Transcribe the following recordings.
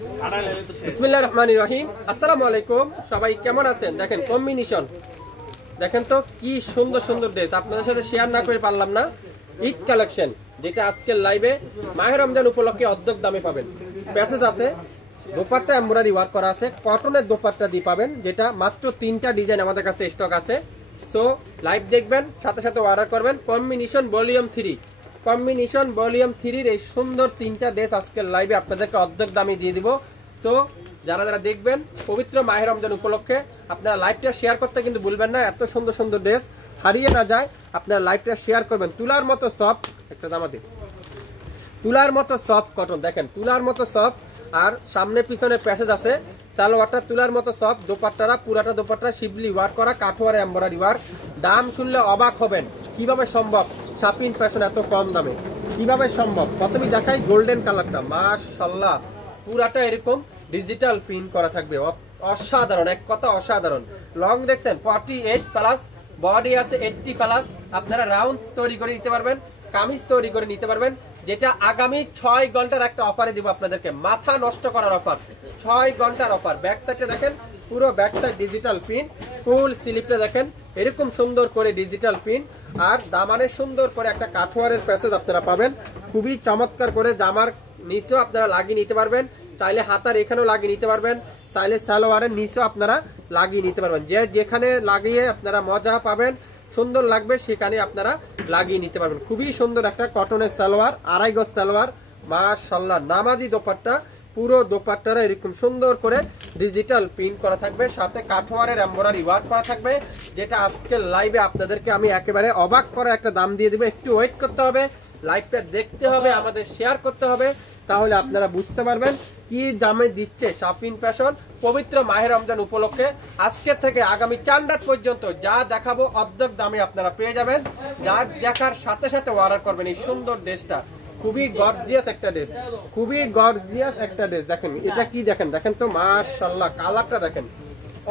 বিসমিল্লাহির রহমানির রহিম। আসসালামু আলাইকুম, সবাই কেমন আছেন? দেখেন কম্বিনেশন দেখেন তো কি সুন্দর সুন্দর ড্রেস, আপনাদের সাথে শেয়ার না করে পারলাম না। ঈদ কালেকশন যেটা আজকের লাইভে মাহে রমজান উপলক্ষে অর্ধেক দামে পাবেন। প্যাসেজ আছে, দোপাট্টা এমব্রয়ডারি ওয়ার্ক করা আছে, কটনের দোপাট্টা দিয়ে পাবেন, যেটা মাত্র 3টা ডিজাইন আমাদের কাছে স্টক আছে। সো লাইভ দেখবেন, সাথে সাথে অর্ডার করবেন। কম্বিনেশন ভলিউম 3, কম্বিনেশন ভলিউম 3-র এই সুন্দর 3টা ড্রেস আজকের লাইভে আপনাদেরকে অর্ধেক দামে দিয়ে দিব। সো যারা যারা দেখবেন পবিত্র মাহে রমজান উপলক্ষে আপনারা লাইভটা শেয়ার করতে কিন্তু ভুলবেন না। এত সুন্দর সুন্দর ড্রেস হারিয়ে না যায়, আপনারা লাইভটা শেয়ার করবেন। তুলার মতো সফট একটা দামাতে, তুলার মতো সফট কটন, দেখেন তুলার মতো সফট, আর সামনে পিছনে প্যাসেজ আছে। সালোয়ারটা তুলার মতো সফট, দোপাট্টারা পুরাটা দোপাট্টা শিবলি ওয়ার্ক করা, কাঠোয়ারে এমব্রয়ডারি ওয়ার্ক। দাম শুনলে অবাক হবেন, কিভাবে সম্ভব শাপিন ফ্যাশন এত কম দামে, কিভাবে সম্ভব? প্রথমেই দেখাই গোল্ডেন কালারটা, মাশাআল্লাহ পুরাটা এরকম ডিজিটাল প্রিন্ট করা থাকবে, অসাধারণ, এক কথা অসাধারণ। লং দেখছেন 48+, বডি আছে 80+। আপনারা রাউন্ড তৈরি করে নিতে পারবেন, কামিজ তৈরি করে নিতে পারবেন, যেটা আগামী 6 ঘন্টার একটা অফারে দিব আপনাদেরকে, মাথা নষ্ট করার অফার, 6 ঘন্টার অফার। ব্যাক সাইডে দেখেন পুরো ব্যাক সাইড ডিজিটাল প্রিন্ট, ফুল স্লিপটা দেখেন এরকম সুন্দর করে ডিজিটাল প্রিন্ট, আর দামানে সুন্দর করে একটা কাঠোয়ারের প্যাসেজ আপনারা পাবেন, খুবই চমৎকার করে। জামার নিচেও আপনারা লাগিয়ে নিতে পারবেন, চাইলে হাতার এখানেও লাগিয়ে নিতে পারবেন, চাইলে সালোয়ারের নিচেও আপনারা লাগিয়ে নিতে পারবেন। যে যেখানে লাগিয়ে আপনারা মজা পাবেন, সুন্দর লাগবে, সেখানে আপনারা লাগিয়ে নিতে পারবেন। খুবই সুন্দর একটা কটনের সালোয়ার, 2.5 গজ সালোয়ার, মাশাআল্লাহ। নামাজি দোপাট্টা, পুরো দোপাট্টারা এরকম সুন্দর করে ডিজিটাল প্রিন্ট করা থাকবে, সাথে কাঠোয়ারের এমব্রয়ডারি ওয়ার্ক করা থাকবে, যেটা আজকের লাইভে আপনাদেরকে আমি একেবারে অবাক করার একটা দাম দিয়ে দেবো। একটু ওয়েট করতে হবে, লাইভটা দেখতে হবে, আমাদের শেয়ার করতে হবে, তাহলে আপনারা বুঝতে পারবেন কি দামে দিচ্ছে শাপিন ফ্যাশন পবিত্র মাহে রমজান উপলক্ষে। আজকে থেকে আগামী 4 রাত পর্যন্ত যা দেখাবো অর্ধেক দামে আপনারা পেয়ে যাবেন। যা দেখার সাথে সাথে অর্ডার করবেন। এই সুন্দর ড্রেসটা খুবই গর্জিয়াস একটা ড্রেস, খুবই গর্জিয়াস একটা ড্রেস। দেখেন এটা কি, দেখেন দেখেন তো মাশাআল্লাহ, কালারটা দেখেন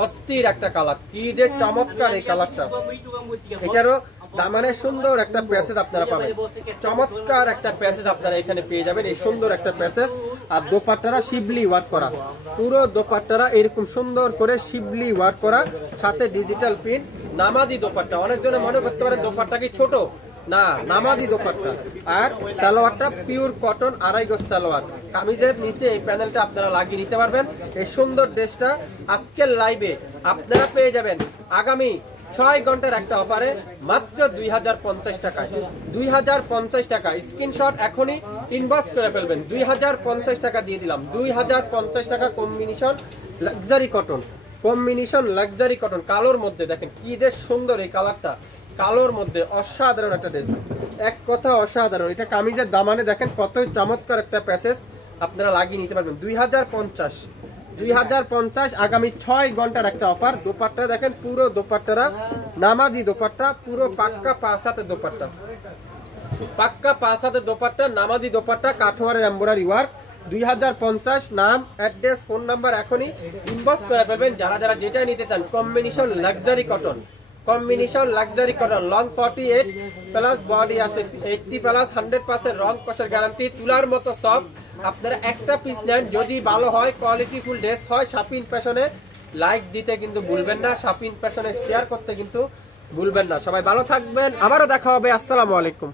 অস্থির একটা কালার, কি যে চমৎকার এই কালারটা। এটারও দামানের সুন্দর একটা প্যাসেজ আপনারা পাবেন, চমৎকার একটা প্যাসেজ আপনারা এখানে পেয়ে যাবেন, এই সুন্দর একটা প্যাসেজ। আর দোপাট্টারা শিবলি ওয়ার্ক করা, পুরো দোপাট্টারা এরকম সুন্দর করে শিবলি ওয়ার্ক করা, সাথে ডিজিটাল প্রিন্ট। নামাজি দোপাট্টা, অনেকজনে মনে করতে পারে দোপাট্টা কি ছোট, না, নামাজি দোপাট্টা। আর সালোয়ারটা পিওর কটন, 2.5 গজ সালোয়ার, কামিজের নিচে এই প্যানেলটা আপনারা লাগিয়ে নিতে পারবেন। এই সুন্দর ড্রেসটা আজকের লাইভে আপনারা পেয়ে যাবেন আগামী 6 ঘন্টার একটা অফারে মাত্র 2050 টাকায়। 2050 টাকা, স্ক্রিনশট এখনই ইনবক্স করে ফেলবেন। 2050 টাকা দিয়ে দিলাম, 2050 টাকা। Combination luxury cotton, combination luxury cotton, কালোর মধ্যে দেখেন কি যে সুন্দর এই কালারটা, কালোর মধ্যে অসাধারণ একটা ড্রেস, এক কথা অসাধারণ। এটা কামিজের দামানে দেখেন কত চমৎকার একটা প্যাসেজ আপনারা লাগিয়ে নিতে পারবেন। 2050 আগামী 6 ঘন্টার একটা অফার। দোপাট্টা দেখেন পুরো দোপাট্টারা নামাজি দোপাট্টা, পুরো পাক্কা 5 হাতের দোপাট্টা, পাক্কা 5 হাতের দোপাট্টা, নামাজি দোপাট্টা, কাঠোয়ারের এমব্রয়ডারি ওয়ার্ক। 2050। নাম, অ্যাড্রেস, ফোন নাম্বার এখনই ইনবক্স করে ফেলবেন যারা যারা যেটা নিতে চান। Combination luxury cotton, combination luxury cotton, long 48+, body আছে 80+, 100% রং কষের গ্যারান্টি, তুলার মতো সফট। আপনারা একটা পিস নেন, যদি ভালো হয়, কোয়ালিটি ফুল ড্রেস হয়, শাপিন ফ্যাশনে লাইক দিতে কিন্তু ভুলবেন না, শাপিন ফ্যাশনে শেয়ার করতে কিন্তু ভুলবেন না। সবাই ভালো থাকবেন, আবারও দেখা হবে। আসসালামু আলাইকুম।